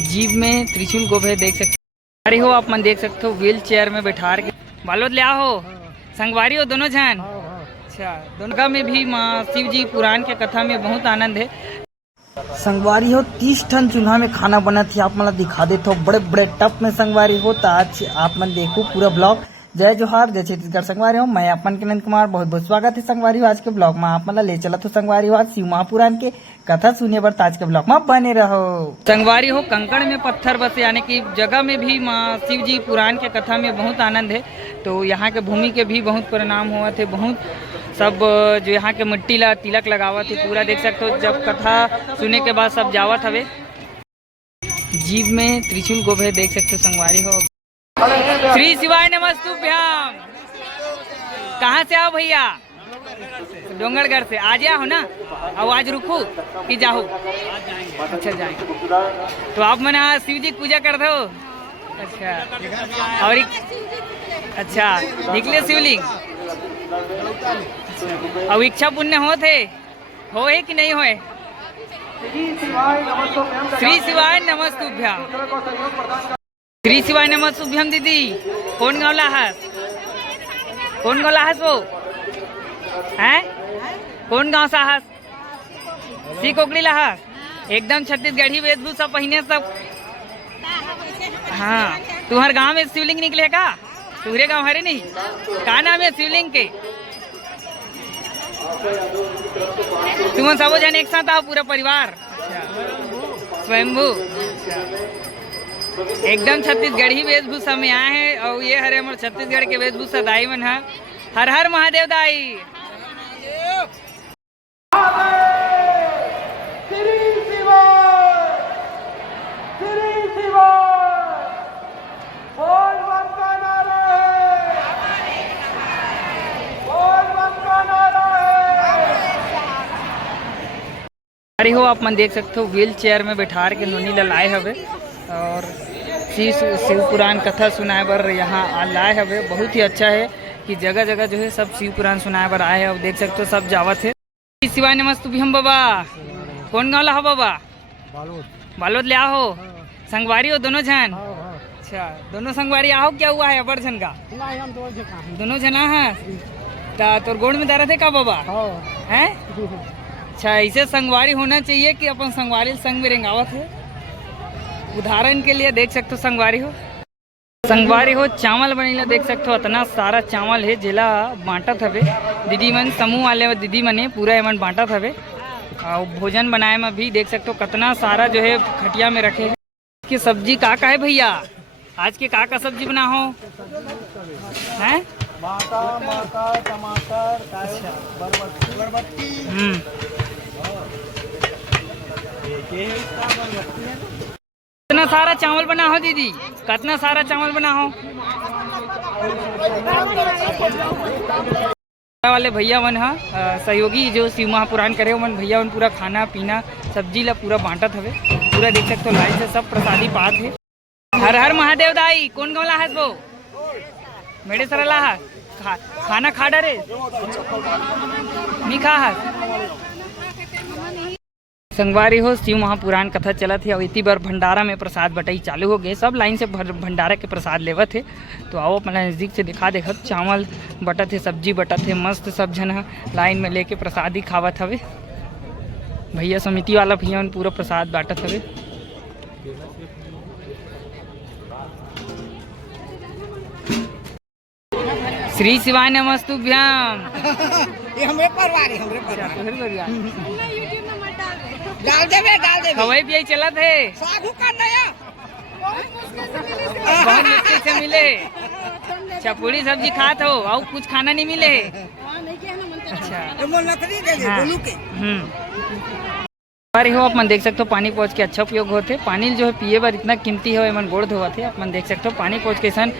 जीभ में त्रिशूल गोभे देख सकते अरे हो आप मन देख सकते हो व्हील चेयर में बैठा के बालोद ले हो संगवारी हो दोनों जन। अच्छा दोनों में भी माँ शिव जी पुराण के कथा में बहुत आनंद है। संगवारी हो 30 टन चूल्हा में खाना बना थी आप मतलब दिखा देते हो बड़े बड़े टप में संगवारी हो तो आज आप मन देखो पूरा ब्लॉग। जय जोहार जय छत्तीसगढ़ संगवारी हो मैं अपन किरण कुमार बहुत बहुत स्वागत है संगवारी हो आज के ब्लॉग में आप मतलब ले चला तो संगवारी हो आज शिव महापुराण के कथा सुने बर आज के ब्लॉग में बने रहो। संगवारी हो कंकड़ में पत्थर बसे यानी कि जगह में भी माँ शिव जी पुराण के कथा में बहुत आनंद है। तो यहाँ के भूमि के भी बहुत परिणाम हुआ थे बहुत सब जो यहाँ के मिट्टी ला तिलक लगावा थे पूरा देख सकते हो जब कथा सुने के बाद सब जावत हवे। जीभ में त्रिशूल गोभे देख सकते हो संगवारी हो। श्री शिवाय नमस्तुभ्याम। कहाँ से आओ भैया? डोंगरगढ़ से। आज हो ना अब आज रुको कि जाओ? अच्छा जाएंगे। तो आप मैंने आज शिव जी पूजा कर दो। अच्छा और अच्छा निकले शिवलिंग। अब इच्छा पुण्य हो है कि नहीं होए? श्री शिवाय नमस्तुभ्याम। श्री शिवाय नमस्तुभ्याम दीदी। कौन गाँव लाहस? कौन गाँव लाहस वो हैं? कौन गाँव साहस? सी कोकड़ी लाहस एकदम छत्तीसगढ़ी वेशभूषा पहने सब। हाँ तुम्हारे गांव में शिवलिंग निकले का? तुम्हारे गांव हरे नहीं का नाम है शिवलिंग के? तुम सब जन एक साथ आओ पूरा परिवार। अच्छा स्वयंभू एकदम छत्तीसगढ़ी वेशभूषा में आए हैं और ये हरे हमारे छत्तीसगढ़ के वेशभूषा दाई मन है। हर हर महादेव दाई। अरे हो आप मन देख सकते हो व्हील चेयर में बैठा के नोनी लाए हवे और शिव पुराण कथा सुनाए बर यहाँ लाए हवे। बहुत ही अच्छा है कि जगह जगह जो है सब शिव पुराण सुनाए बर आए हैं। देख सकते हो सब जावत है। शिवाय नमस्तुभ्याम बाबा। कौन गाँव ला हो बाबा? बालोद ले आओ संगवारी हो दोनों जन। अच्छा दोनों संगवारी आओ क्या हुआ है अबर जन का? दोनों जना है तो गोड़ में दर्द है का बाबा? है अच्छा ऐसे संगवारी होना चाहिए कि अपन संगवारी संग में रेंगावत है। उदाहरण के लिए देख सकते हो संगवारी हो चावल बनेला देख सकते हो इतना सारा चावल है जिला बांटत हवे। दीदी मन समूह वाले दीदी मने पूरा एमन बांटत हवे और भोजन बनाए में भी देख सकते हो कितना सारा जो है खटिया में रखे है। कि सब्जी का है भैया? आज के का सब्जी बना हो हैं? टमाटर कितना सारा चावल बना हो दीदी? कितना सारा चावल बना हो? वाले भैया मन सहयोगी जो शिव महापुराण करे मन भैया मन पूरा खाना पीना सब्जी ला पूरा बांटत हवे। पूरा देख सकते हो लाइन से सब प्रसादी पात है। हर हर महादेव दाई। कौन गाँव लाहस वो? मेरे सर लाहस खाना खा डरे नहीं खा। संगवारी हो शिव महापुराण कथा चला थी और इतनी बार भंडारा में प्रसाद बटाई चालू हो गए। सब लाइन से भंडारा के प्रसाद लेवत थे। तो आओ अपना नज़दीक से दिखा देखत चावल बटत है सब्जी बटत है मस्त सब जन लाइन में लेके प्रसाद ही खावत हवे। भैया समिति वाला भैया पूरा प्रसाद बांटत हवे। श्री शिवाय नमस्तुभ्याम। ये हमरे परिवार है डाल दे खवाई पियाई चला थे सागू का नया बहुत मुश्किल से मिले। अच्छा पूरी सब्जी खात हो और कुछ खाना नहीं मिले? अच्छा अरे हो आप मन देख सकते हो पानी पहुँच के अच्छा उपयोग होते। पानी जो है पिए बार इतना कीमती है मन गोड़ धोवत है। आप मन देख सकते हो पानी पहुँच के सन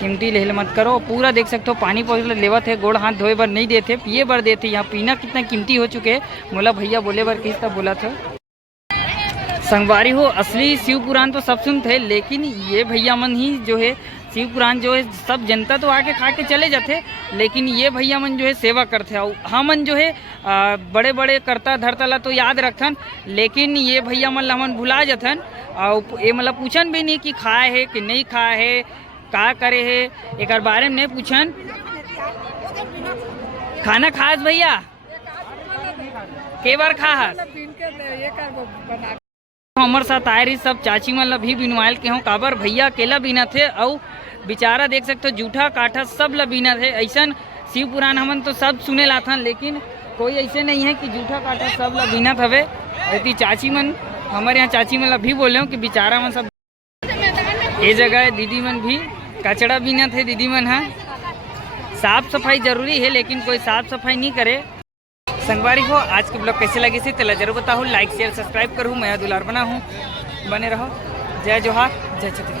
कीमती लेहल मत करो। पूरा देख सकते हो पानी पहुँच लेवत है गोड़ हाथ धोए बर नहीं देते पिए बर देते। यहाँ पीना कितना कीमती हो चुके हैं। मोला भैया बोले बर किस तरह बोला था। संगवारी हो असली शिव पुराण तो सब सुनते लेकिन ये भैया मन ही जो है शिव पुराण जो है सब जनता तो आके खा के चले जाते लेकिन ये भैया मन जो है सेवा करते और हमन जो है बड़े बड़े करता धरता ला तो याद रखन लेकिन ये भैया मन ला हमन भुला जाथन और ये मतलब पूछन भी नहीं कि खाए है कि नहीं खाए है, का करे है, एक बारे में नहीं पूछन। खाना खास भैया के बार खा हमारे साथ आए रही सब चाची मतलब भी बिनवाइल के हों काबर भैया अकेला बिना थे और बेचारा देख सकते हो जूठा काठा सब ला बिना थे। ऐसा शिव पुराण हमन तो सब सुने ला था, लेकिन कोई ऐसे नहीं है कि जूठा काठा सब ला बिना हवे। ऐसी चाची मन हमारे यहाँ चाची मन ला भी बोले कि बेचारा मन सब ये जगह दीदी मन भी कचड़ा बिना थे। दीदी मन है साफ सफाई जरूरी है, लेकिन कोई साफ सफाई नहीं करे। संगवारी हो आज के ब्लॉग कैसे लगे से जरूर बताओ, लाइक शेयर सब्सक्राइब करूँ। मैं दुलार बना हूँ, बने रहो। जय जोहार, जय छत्तीसगढ़।